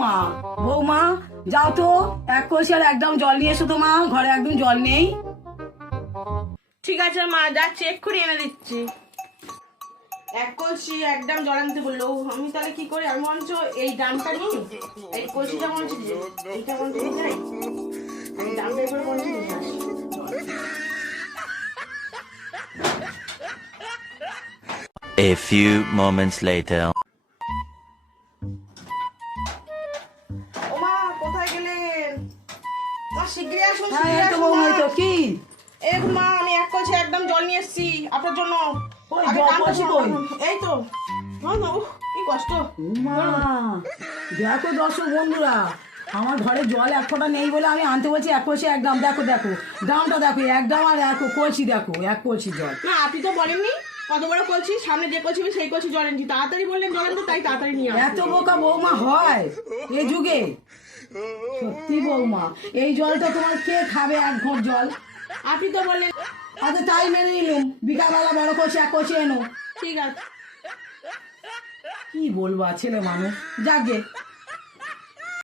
মা, বৌমা যাও তো, এক কলসি আর একদম জল নিয়ে এসো তো মা, ঘরে একদম জল নেই। ঠিক আছে মা, যাচ্ছি, এক্ষুনি এনে দিচ্ছি। এক কলসি একদম জল আনতে বললো। আমি তাহলে কি করি, আমি মঞ্চ এই ড্রামটা নিই, এই কলসিটা মঞ্চ এইটা মঞ্চ নিয়ে যাই, আমি ড্রামটা করে মঞ্চ নিয়ে আসি। A few moments later. ও মা, কোথায় গেলেন? মা শিগগিরই আসুন, হ্যাঁ শিগগিরই এই তো আসুন বৌমা, মা। এই তো কি এই মা, আমি এক কলসি একদম জল নিয়ে এসেছি আপনার জন্য। কই, আগে জল ড্রামটা কলসি কই? সরান। এই তো। না না, উফ, কি কষ্ট। মা, দেখো দর্শক বন্ধুরা, আমার ঘরে জল এক ফোঁটা নেই বলে আমি আনতে বলছি এক কলসি একদম। দেখো দেখো দামটা দেখো, একদম আর এক কলসি, দেখো এক কলসি জল। না, আপনি তো বলেননি কত বড় কলসি, সামনে যে কলসি হবে সেই কলসি জল এনেছি। তাড়াতাড়ি বললেন জল আনতে, তাই তাড়াতাড়ি নিয়ে আসলাম। এত বোকা বৌমা হয় এ যুগে? সত্যি বৌমা, এই জলটা তোমার কে খাবে এক ঘট জল? আপনি তো বললেন। আচ্ছা তাই মেনে নিলুম, বিকালবেলা বড় কলসি এক কলসি এনো। ঠিক আছে। কি বলবো, আর ছেলে মানুষ, যাকে